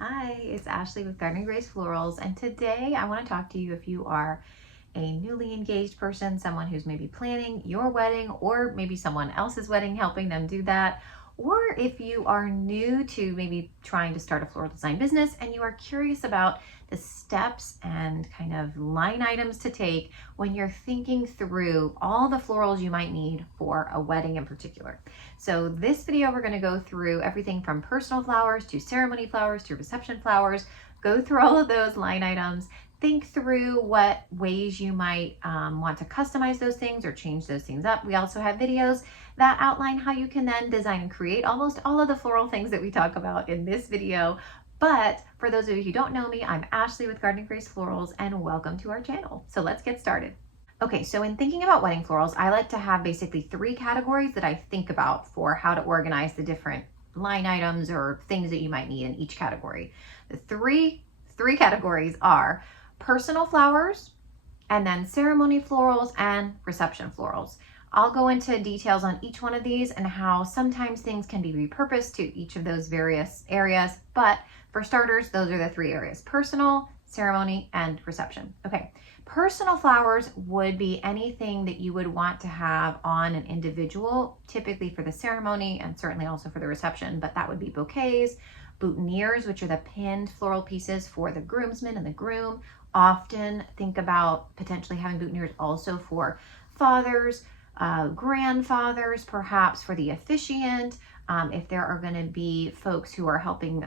Hi, it's Ashley with Gardening Grace Florals, and today I want to talk to you if you are a newly engaged person, someone who's maybe planning your wedding or maybe someone else's wedding, helping them do that, or if you are new to maybe trying to start a floral design business and you are curious about the steps and kind of line items to take when you're thinking through all the florals you might need for a wedding in particular. So this video, we're going to go through everything from personal flowers to ceremony flowers to reception flowers, go through all of those line items, think through what ways you might want to customize those things or change those things up. We also have videos that outline how you can then design and create almost all of the floral things that we talk about in this video. But for those of you who don't know me, I'm Ashley with Gardening Grace Florals, and welcome to our channel. So let's get started. Okay, so in thinking about wedding florals, I like to have basically 3 categories that I think about for how to organize the different line items or things that you might need in each category. The three categories are personal flowers, and then ceremony florals and reception florals. I'll go into details on each one of these and how sometimes things can be repurposed to each of those various areas. But for starters, those are the 3 areas: personal, ceremony, and reception. Okay, personal flowers would be anything that you would want to have on an individual, typically for the ceremony and certainly also for the reception, but that would be bouquets, boutonnieres, which are the pinned floral pieces for the groomsmen and the groom. Often think about potentially having boutonnieres also for fathers, grandfathers, perhaps for the officiant. If there are going to be folks who are helping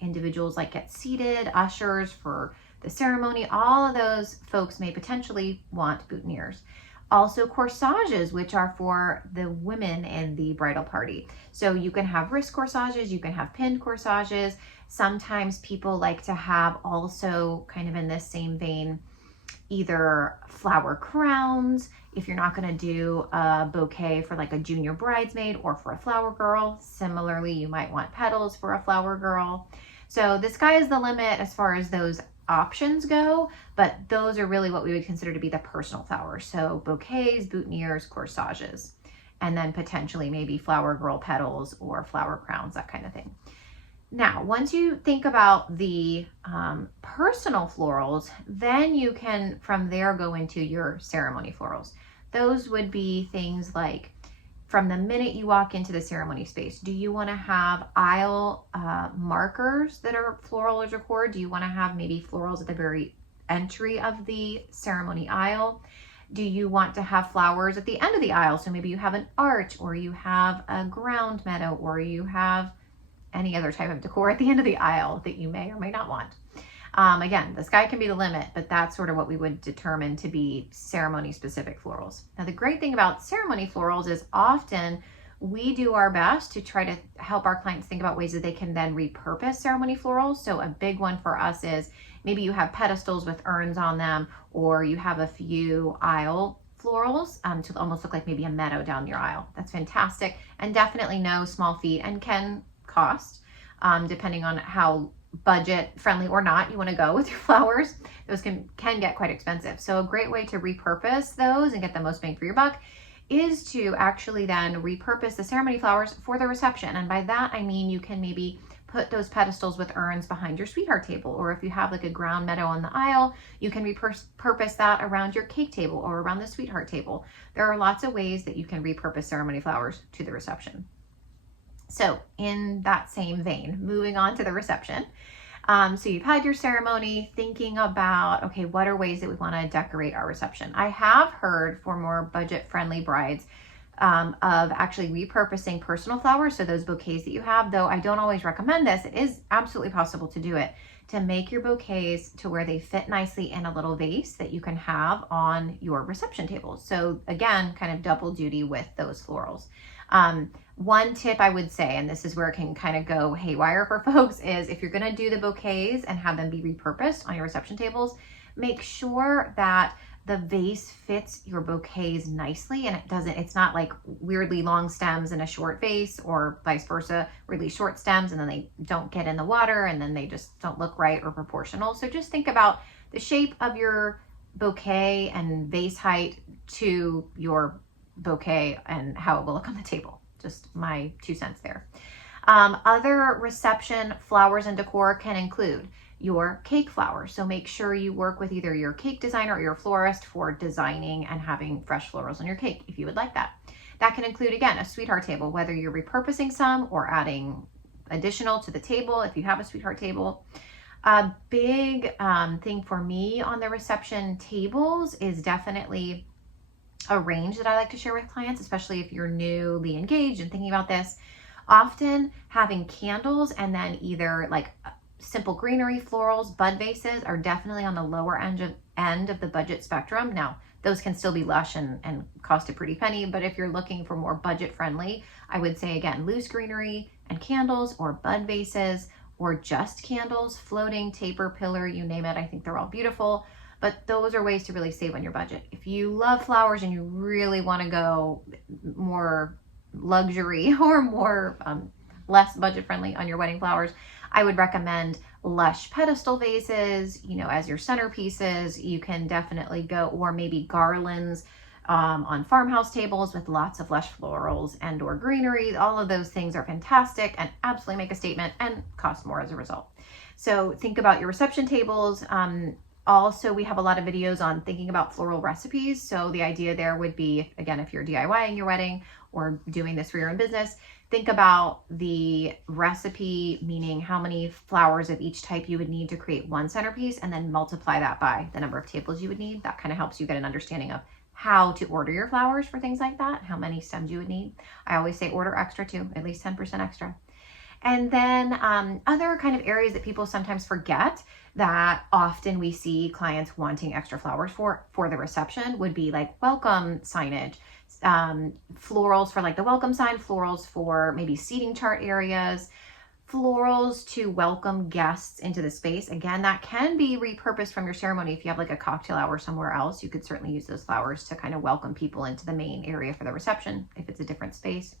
individuals like get seated, ushers for the ceremony, all of those folks may potentially want boutonnieres. Also corsages, which are for the women in the bridal party. So you can have wrist corsages, you can have pinned corsages. Sometimes people like to have also, kind of in this same vein, either flower crowns if you're not going to do a bouquet for like a junior bridesmaid or for a flower girl. Similarly, you might want petals for a flower girl. So the sky is the limit as far as those options go, but those are really what we would consider to be the personal flowers. So bouquets, boutonnieres, corsages, and then potentially maybe flower girl petals or flower crowns, that kind of thing. Now, once you think about the personal florals, then you can from there go into your ceremony florals. Those would be things like from the minute you walk into the ceremony space, do you want to have aisle markers that are floral or decor? Do you want to have maybe florals at the very entry of the ceremony aisle? Do you want to have flowers at the end of the aisle? So maybe you have an arch, or you have a ground meadow, or you have any other type of decor at the end of the aisle that you may or may not want. Again, the sky can be the limit, but that's sort of what we would determine to be ceremony specific florals. Now, the great thing about ceremony florals is often we do our best to try to help our clients think about ways that they can then repurpose ceremony florals. So a big one for us is maybe you have pedestals with urns on them, or you have a few aisle florals to almost look like maybe a meadow down your aisle. That's fantastic, and definitely no small feat, and can cost depending on how budget friendly or not you want to go with your flowers. Those can get quite expensive. So a great way to repurpose those and get the most bang for your buck is to actually then repurpose the ceremony flowers for the reception. And by that I mean you can maybe put those pedestals with urns behind your sweetheart table, or if you have like a ground meadow on the aisle, you can repurpose that around your cake table or around the sweetheart table. There are lots of ways that you can repurpose ceremony flowers to the reception. So in that same vein, moving on to the reception. So you've had your ceremony, thinking about, okay, what are ways that we want to decorate our reception? I have heard for more budget-friendly brides of actually repurposing personal flowers, so those bouquets that you have, though I don't always recommend this. It is absolutely possible to do it, to make your bouquets to where they fit nicely in a little vase that you can have on your reception table. So again, kind of double duty with those florals. One tip I would say, and this is where it can kind of go haywire for folks, is if you're going to do the bouquets and have them be repurposed on your reception tables, make sure that the vase fits your bouquets nicely, and it's not like weirdly long stems in a short vase, or vice versa, really short stems and then they don't get in the water and then they just don't look right or proportional. So just think about the shape of your bouquet and vase height to your bouquet and how it will look on the table. Just my 2 cents there. Other reception flowers and decor can include your cake flowers. So make sure you work with either your cake designer or your florist for designing and having fresh florals on your cake if you would like that. That can include, again, a sweetheart table, whether you're repurposing some or adding additional to the table if you have a sweetheart table. A big thing for me on the reception tables is definitely a range that I like to share with clients, especially if you're newly engaged and thinking about this. Often having candles and then either like simple greenery, florals, bud vases are definitely on the lower end of the budget spectrum. Now, those can still be lush and cost a pretty penny, but if you're looking for more budget friendly, I would say again, loose greenery and candles or bud vases or just candles, floating, taper, pillar, you name it. I think they're all beautiful, but those are ways to really save on your budget. If you love flowers and you really want to go more luxury or more less budget friendly on your wedding flowers, I would recommend lush pedestal vases, as your centerpieces. You can definitely go, or maybe garlands on farmhouse tables with lots of lush florals and or greenery. All of those things are fantastic and absolutely make a statement and cost more as a result. So think about your reception tables. Also, we have a lot of videos on thinking about floral recipes. So the idea there would be, again, if you're DIYing your wedding or doing this for your own business, think about the recipe, meaning how many flowers of each type you would need to create one centerpiece, and then multiply that by the number of tables you would need. That kind of helps you get an understanding of how to order your flowers for things like that, how many stems you would need. I always say order extra too, at least 10% extra. And then other kind of areas that people sometimes forget that often we see clients wanting extra flowers for the reception would be like welcome signage, florals for like the welcome sign, florals for maybe seating chart areas, florals to welcome guests into the space. Again, that can be repurposed from your ceremony. If you have like a cocktail hour somewhere else, you could certainly use those flowers to kind of welcome people into the main area for the reception if it's a different space.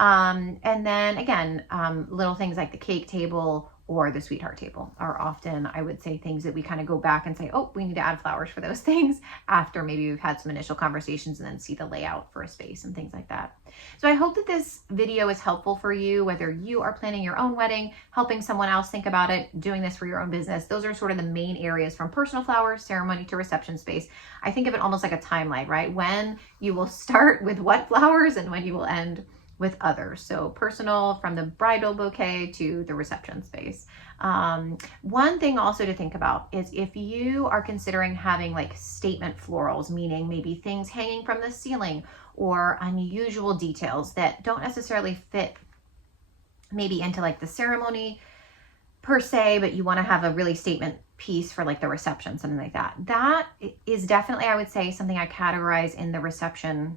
And then again, little things like the cake table or the sweetheart table are often, I would say, things that we kind of go back and say, oh, we need to add flowers for those things after maybe we've had some initial conversations and then see the layout for a space and things like that. So I hope that this video is helpful for you, whether you are planning your own wedding, helping someone else think about it, doing this for your own business. Those are sort of the main areas from personal flowers, ceremony to reception space. I think of it almost like a timeline, right? When you will start with what flowers and when you will end with others. So personal from the bridal bouquet to the reception space. One thing also to think about is if you are considering having like statement florals, meaning maybe things hanging from the ceiling or unusual details that don't necessarily fit maybe into like the ceremony per se, but you want to have a really statement piece for like the reception, something like that. That is definitely, I would say, something I categorize in the reception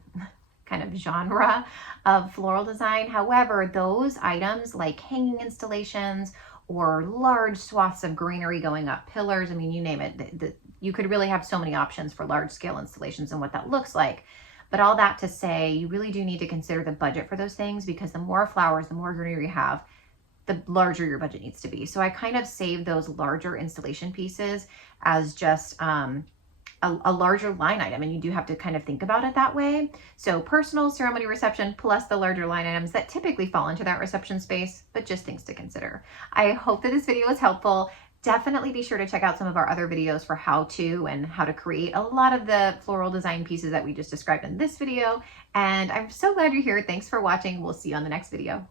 kind of genre of floral design. However, those items like hanging installations or large swaths of greenery going up pillars, I mean, you name it, you could really have so many options for large scale installations and what that looks like. But all that to say, you really do need to consider the budget for those things, because the more flowers, the more greenery you have, the larger your budget needs to be. So I kind of save those larger installation pieces as just a larger line item, and you do have to kind of think about it that way. So personal, ceremony, reception, plus the larger line items that typically fall into that reception space, but just things to consider. I hope that this video was helpful. Definitely be sure to check out some of our other videos for how to and how to create a lot of the floral design pieces that we just described in this video. And I'm so glad you're here. Thanks for watching. We'll see you on the next video.